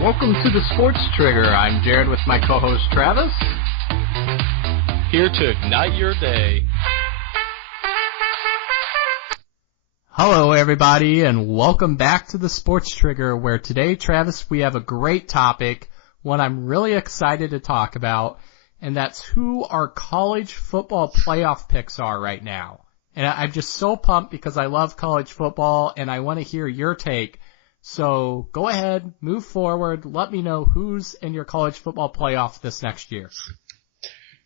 Welcome to the Sports Trigger. I'm Jared with my co-host Travis. Here to ignite your day. Hello everybody and welcome back to the Sports Trigger, where today, Travis, we have a great topic, one I'm really excited to talk about, and that's who our college football playoff picks are right now. And I'm just so pumped because I love college football and I want to hear your take. So go ahead, move forward, let me know who's in your college football playoff this next year.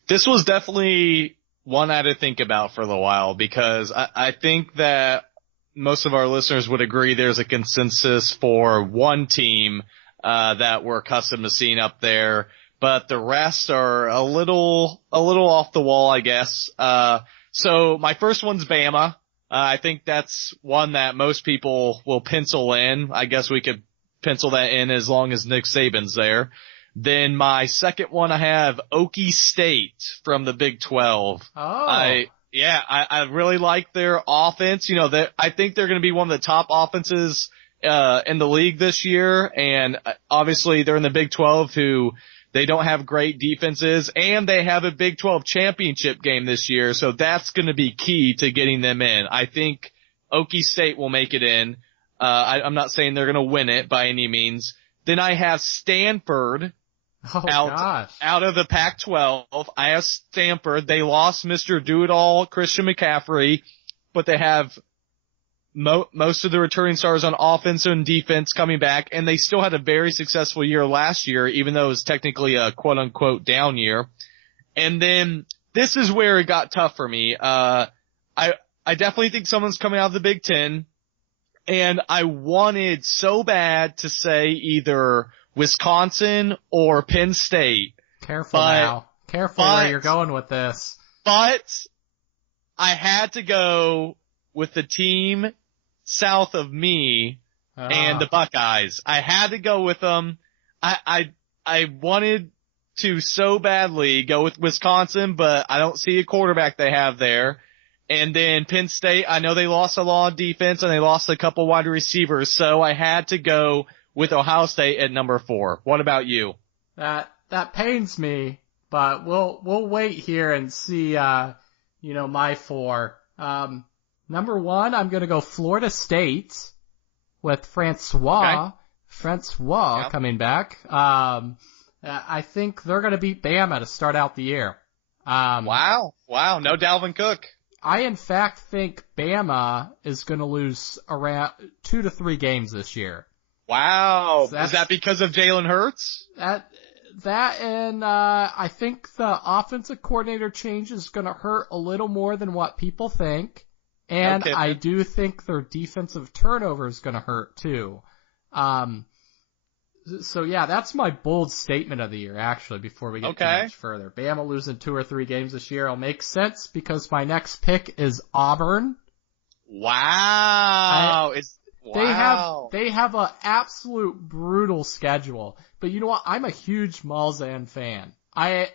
This was definitely one I had to think about for a little while because I think that most of our listeners would agree there's a consensus for one team that we're accustomed to seeing up there, but the rest are a little off the wall, I guess. So my first one's Bama. I think that's one that most people will pencil in. I guess we could pencil that in as long as Nick Saban's there. Then my second one I have Okie State from the Big 12. Oh. I really like their offense. You know, I think they're going to be one of the top offenses in the league this year. And obviously they're in the Big 12 who they don't have great defenses, and they have a Big 12 championship game this year, so that's going to be key to getting them in. I think Okie State will make it in. I'm not saying they're going to win it by any means. Then I have Stanford out of the Pac-12. I have Stanford. They lost Mr. Do-It-All, Christian McCaffrey, but they have most of the returning stars on offense and defense coming back, and they still had a very successful year last year, even though it was technically a quote-unquote down year. And then this is where it got tough for me. I definitely think someone's coming out of the Big Ten, and I wanted so bad to say either Wisconsin or Penn State. Careful now. Careful where you're going with this. But I had to go with the team south of me and the Buckeyes. I had to go with them. I wanted to so badly go with Wisconsin, but I don't see a quarterback they have there. And then Penn State, I know they lost a lot of defense and they lost a couple wide receivers, so I had to go with Ohio State at number 4. What about you? That pains me, but we'll wait here and see my 4. Number 1, I'm going to go Florida State with Francois. Okay. Francois coming back. I think they're going to beat Bama to start out the year. Wow. No Dalvin Cook. I, in fact, think Bama is going to lose around 2 to 3 games this year. Wow. So is that because of Jalen Hurts? That and I think the offensive coordinator change is going to hurt a little more than what people think. And okay. I do think their defensive turnover is going to hurt too. So yeah, that's my bold statement of the year, actually, before we get too much further. Bama losing 2 or 3 games this year will make sense because my next pick is Auburn. Wow. They have an absolute brutal schedule. But you know what? I'm a huge Malzahn fan. I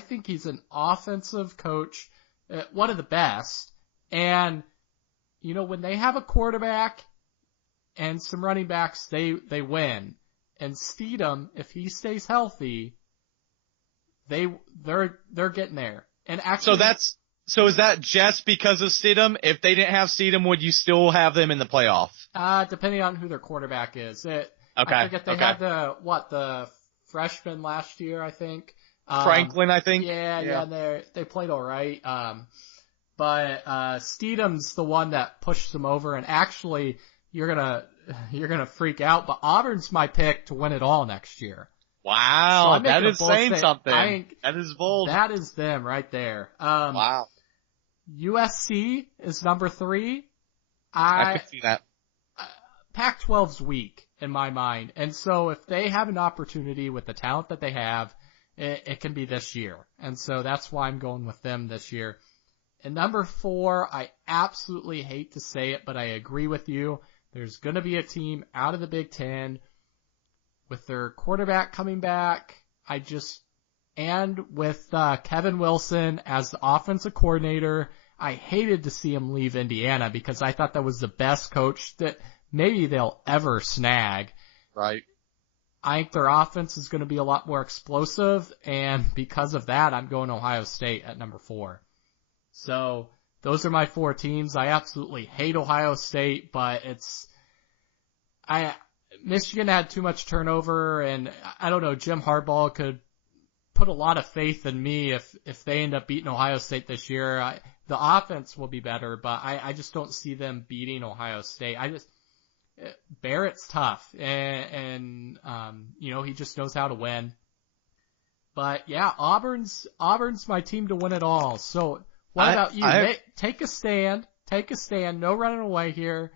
think he's an offensive coach, one of the best. And you know, when they have a quarterback and some running backs, they win. And Steedham, if he stays healthy, they're getting there. And actually, so is that just because of Steedham? If they didn't have Steedham, would you still have them in the playoff? Depending on who their quarterback is. I forget they had the freshman last year, I think. Franklin, I think. Yeah, they played all right. But Steedham's the one that pushed them over, and actually you're gonna freak out, but Auburn's my pick to win it all next year. Wow, so that is saying something. That is bold. That is them right there. Wow. USC is number 3. I could see that. Pac-12's weak in my mind, and so if they have an opportunity with the talent that they have, it can be this year, and so that's why I'm going with them this year. And number 4, I absolutely hate to say it, but I agree with you. There's going to be a team out of the Big Ten with their quarterback coming back. And with Kevin Wilson as the offensive coordinator, I hated to see him leave Indiana because I thought that was the best coach that maybe they'll ever snag. Right. I think their offense is going to be a lot more explosive, and because of that, I'm going Ohio State at number 4. So those are my 4 teams. I absolutely hate Ohio State, but Michigan had too much turnover, and I don't know, Jim Harbaugh could put a lot of faith in me if they end up beating Ohio State this year. The offense will be better, but I just don't see them beating Ohio State. Barrett's tough, and he just knows how to win. But yeah, Auburn's my team to win it all. So what about you? Take a stand, no running away here.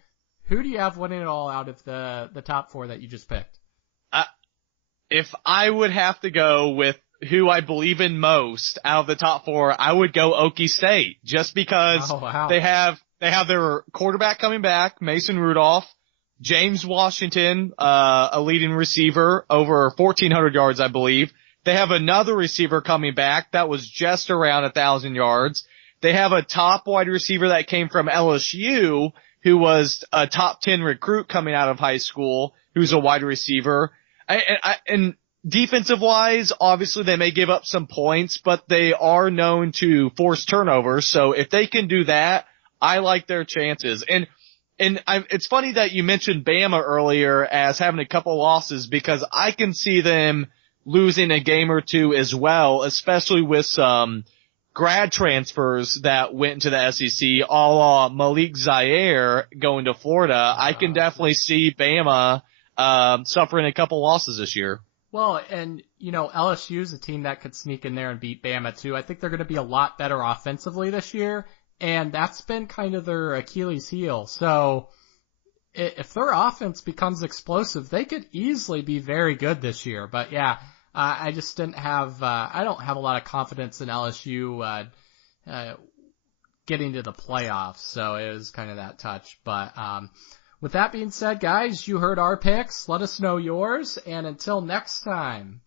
Who do you have winning it all out of the top 4 that you just picked? If I would have to go with who I believe in most out of the top 4, I would go Okie State, just because they have their quarterback coming back, Mason Rudolph, James Washington, a leading receiver, over 1,400 yards, I believe. They have another receiver coming back that was just around 1,000 yards. They have a top wide receiver that came from LSU, who was a top 10 recruit coming out of high school, who's a wide receiver. And defensive wise, obviously they may give up some points, but they are known to force turnovers. So if they can do that, I like their chances. And it's funny that you mentioned Bama earlier as having a couple losses, because I can see them losing a game or two as well, especially with some grad transfers that went into the SEC, a la Malik Zaire going to Florida. I can definitely see Bama suffering a couple losses this year. Well, and, LSU is a team that could sneak in there and beat Bama too. I think they're going to be a lot better offensively this year, and that's been kind of their Achilles heel. So if their offense becomes explosive, they could easily be very good this year. But yeah, I just didn't have, I don't have a lot of confidence in LSU, getting to the playoffs. So it was kind of that touch. But, with that being said, guys, you heard our picks. Let us know yours. And until next time.